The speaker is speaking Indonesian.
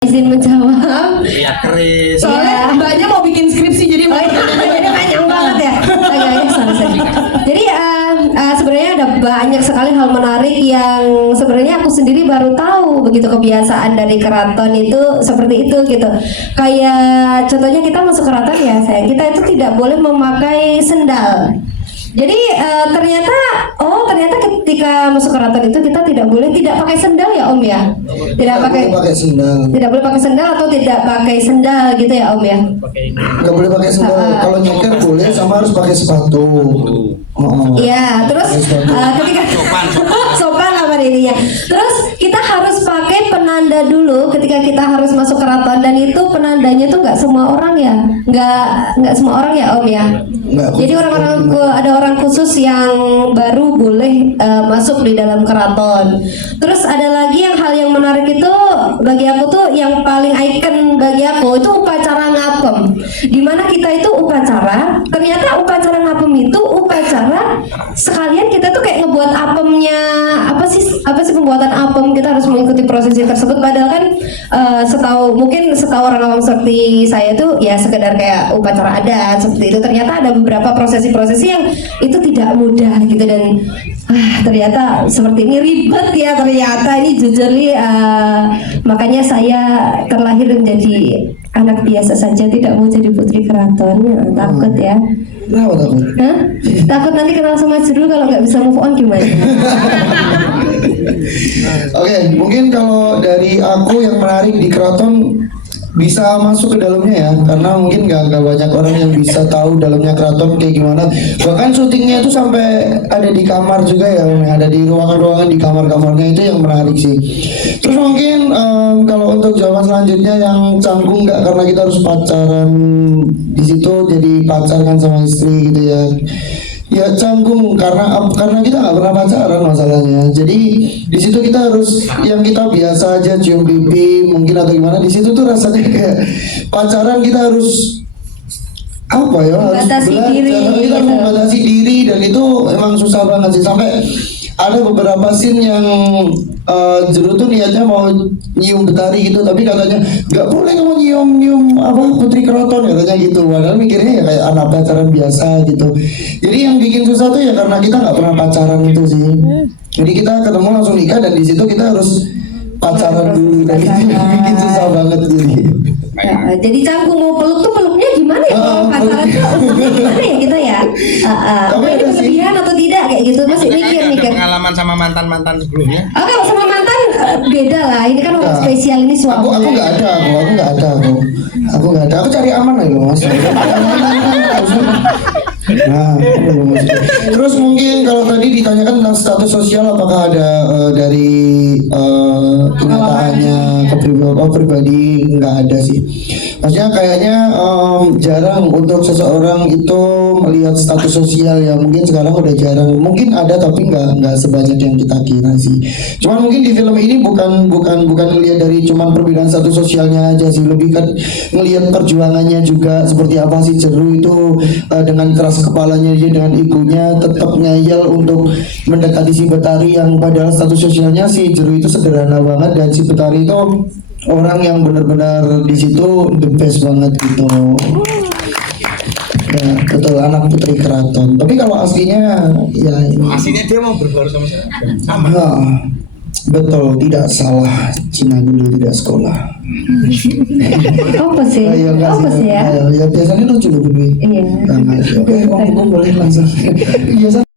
Izin menjawab. Iya keris. Soalnya mbaknya mau bikin skripsi jadi Panjang banget ya. Sorry. Jadi sebenarnya ada banyak sekali hal menarik yang sebenarnya aku sendiri baru tahu begitu kebiasaan dari keraton itu seperti itu gitu. Kayak contohnya kita masuk keraton ya sayang, kita itu tidak boleh memakai sendal. Jadi ternyata ketika masuk keraton itu kita tidak pakai sendal ya Om ya, tidak pakai sendal, tidak boleh pakai sendal atau tidak pakai sendal gitu ya Om ya. nggak boleh pakai sendal. Kalau nyeker boleh, sama harus pakai sepatu. Iya, terus ketika sopan apa intinya. Terus kita harus pakai penanda dulu ketika kita harus masuk keraton, dan itu penandanya tuh nggak semua orang ya, nggak semua orang ya Om ya. Jadi ada orang khusus yang baru boleh masuk di dalam keraton. Terus ada lagi hal yang menarik itu bagi aku tuh yang paling icon bagi aku itu upacara ngapem. Dimana kita itu upacara, ternyata upacara ngapem itu upacara sekalian kita tuh kayak ngebuat apemnya apa sih pembuatan apem, kita harus mengikuti prosesi tersebut. Padahal kan setahu orang awam seperti saya tuh ya sekedar kayak upacara adat seperti itu. Ternyata ada beberapa prosesi-prosesi yang itu tidak mudah gitu, dan ternyata seperti ini ribet ya ternyata ini jujur nih, makanya saya terlahir menjadi anak biasa saja, tidak mau jadi putri keraton ya, takut ya. Kenapa takut? Hah? Takut nanti kenal sama judul kalau nggak bisa move on gimana? Oke, mungkin kalau dari aku yang menarik di keraton bisa masuk ke dalamnya ya, karena mungkin nggak banyak orang yang bisa tahu dalamnya keraton kayak gimana. Bahkan syutingnya itu sampai ada di kamar juga ya, ada di ruangan-ruangan di kamar-kamarnya, itu yang menarik sih. Terus mungkin kalau untuk jawaban selanjutnya yang canggung nggak, karena kita harus pacaran di situ, jadi pacar kan sama istri gitu ya. Ya canggung karena kita nggak pernah pacaran masalahnya. Jadi di situ kita harus yang kita biasa aja cium pipi mungkin atau gimana, di situ tuh rasanya kayak pacaran kita harus apa ya, harus belajar, kita harus membatasi diri, dan itu emang susah banget sih. Sampai ada beberapa scene yang Jeru tuh niatnya mau nyium Betari gitu, tapi katanya nggak boleh kamu nyium apa putri keraton katanya gitu. Padahal mikirnya ya kayak anak pacaran biasa gitu. Jadi yang bikin susah tuh ya karena kita nggak pernah pacaran itu sih. Jadi kita ketemu langsung nikah, dan di situ kita harus pacaran dulu, dan itu bikin susah banget jadi. Ya, jadi canggung mau peluk tuh peluknya gimana ya kalau pacaran tuh gimana ya kita ya? Apa ini berlebihan atau tidak kayak gitu, masih mikir. Pengalaman sama mantan sebelumnya? Oh, kalau sama mantan beda lah. Ini kan orang spesial, ini suami. Aku nggak ada. Aku cari aman aja mas. Nah, terus mungkin kalau tadi ditanyakan tentang status sosial, apakah ada dari kenyataannya pribadi, nggak ada sih. Maksudnya kayaknya jarang untuk seseorang itu melihat status sosial ya. Mungkin sekarang udah jarang. Mungkin ada tapi nggak sebanyak yang kita kira sih. Cuman mungkin di film ini bukan ngelihat dari cuman perbedaan status sosialnya aja sih, lebih kan ngelihat perjuangannya juga seperti apa sih Jeru itu dengan keras kepalanya dia, dengan egonya tetap ngeyel untuk mendekati si Betari yang padahal status sosialnya si Jeru itu sederhana banget, dan si Betari itu orang yang benar-benar di situ the best banget gitu. Ya, betul, anak putri keraton. Tapi kalau aslinya ya ini. Aslinya dia mau berbaur sama saya. Sama. Nah, betul, tidak salah. Cina dulu tidak sekolah. Apa sih? Apa sih ya? Ya biasanya lucu loh, Bumi. Iya. Oke, Om boleh langsung. Biasa